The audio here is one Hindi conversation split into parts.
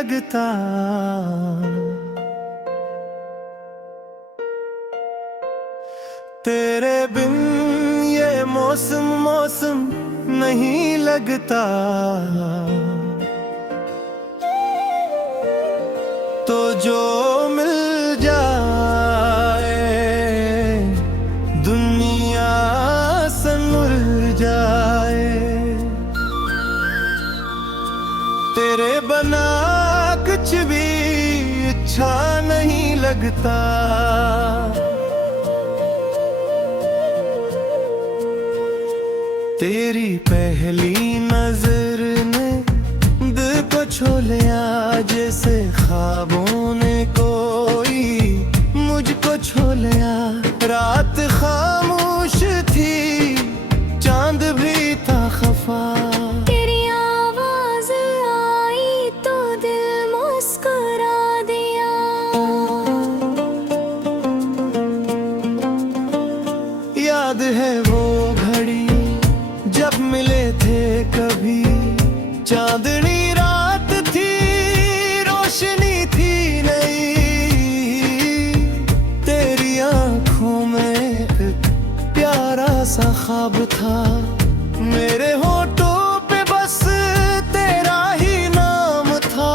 लगता। तेरे बिन ये मौसम मौसम नहीं लगता। तो जो मिल जाए दुनिया संभल जाए। तेरे बना कुछ भी अच्छा नहीं लगता। तेरी पहली नजर ने दिल को छू लिया, जैसे ख्वाबों ने कोई मुझको छू लिया। रात खामोश थी, चांद भी था खफा। तेरी आवाज आई तो दिल मुस्कुरा दिया। याद है वो घड़ी जब मिले थे कभी। चांदनी रात थी, रोशनी थी नई। तेरी आंखों में एक प्यारा सा ख्वाब था। मेरे होठों पे बस तेरा ही नाम था।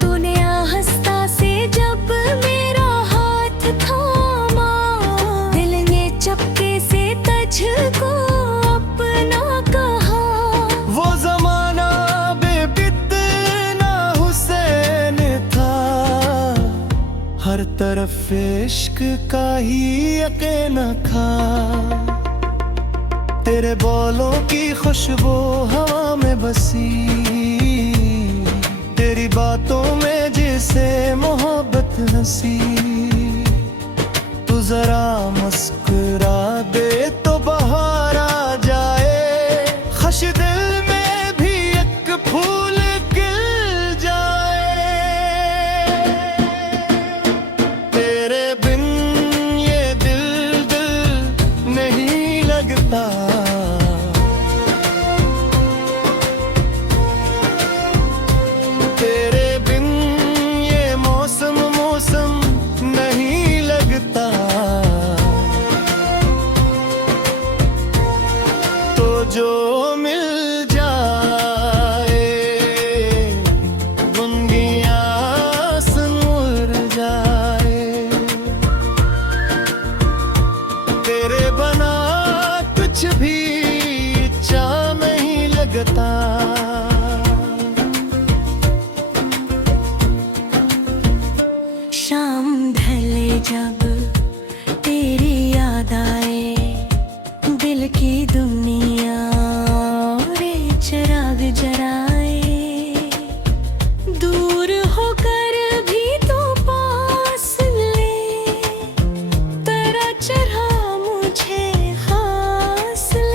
तूने आहिस्ता से जब मेरा हाथ थामा, दिल ने चपके से तुझको अपना कहा। वो जमाना बेबितना हुसैन था, हर तरफ इश्क का ही यकीन था। तेरे बोलों की खुशबू हवा में बसी, तेरी बातों में जिसे मोहब्बत हंसी। तू जरा मुस्कुरा दे तो बहार आ जाए, खश दिल में भी एक फूल खिल जाए। तेरे बिन ये दिल नहीं लगता। तेरे बिन ये मौसम मौसम नहीं लगता। तो जो मिल जाए दुनिया संवर जाए। तेरे बना कुछ भी अच्छा नहीं लगता। शाम ढले जब तेरी याद आए, दिल की दुनिया रे चिराग जराए। दूर होकर भी तो पास ले, तेरा चेहरा मुझे खास ले।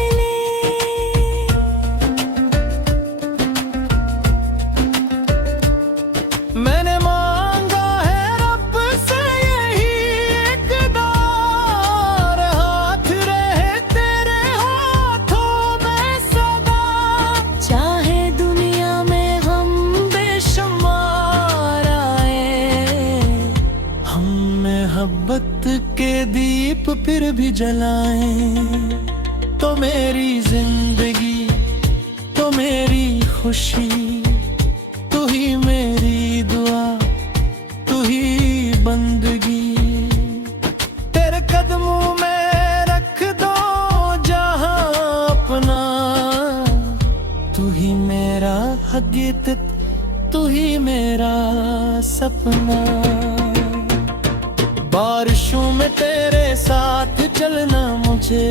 मैंने मांगा है रब से यही एक दार, हाथ रहे तेरे हाथों में सदा। चाहे दुनिया में हम बेशुमार आए, हम मोहब्बत के दीप फिर भी जलाएं। तो मेरी जिंदगी तो मेरी खुशी, तू ही मेरी दुआ तू ही बंदगी। तेरे कदमों में रख दो जहां अपना। तू ही मेरा हकीकत, तू ही मेरा सपना। बारिशों में तेरे साथ चलना मुझे,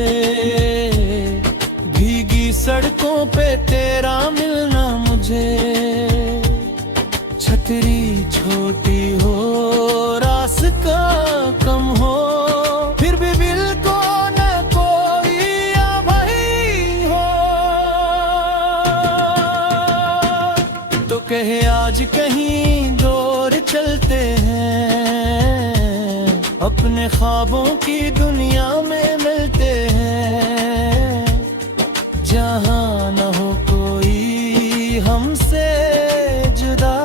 भीगी सड़कों पे तेरा मिलना मुझे। छतरी छोटी हो रास्ता कम हो, फिर भी दिल को न कोई भाई हो। तो कहे आज कहीं दूर चलते हैं, अपने ख्वाबों की दुनिया में मिलते हैं। जहाँ न हो कोई हमसे जुदा।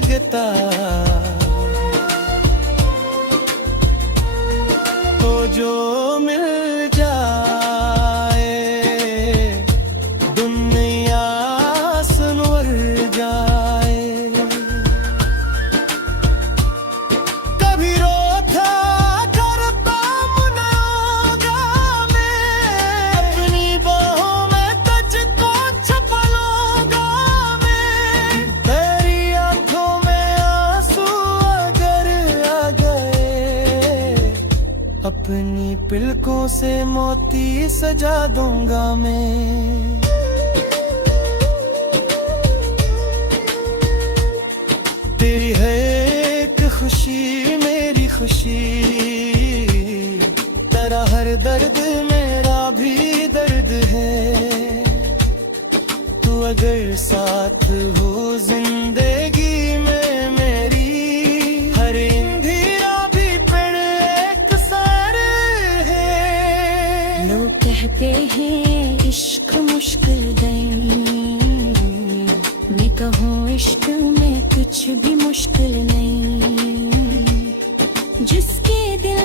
लगता तो जो मिल जाए दुनिया संवर जाए। कभी रोता करता मुनागा मैं अपनी बाहों में तुझको छुपा लूंगा मैं। तेरी आंखों में आंसू अगर आ गए अपनी पलकों से मोती सजा दूंगा मैं। तेरी है एक खुशी मेरी खुशी, तेरा हर दर्द मेरा भी दर्द है। तू अगर साथ हो जिंदगी में मेरी, हर इंधिरा भी पेड़ एक सार है। लोग कहते हैं इश्क मुश्किल नहीं, मैं कहूँ इश्क में कुछ भी मुश्किल नहीं। जिसके दिल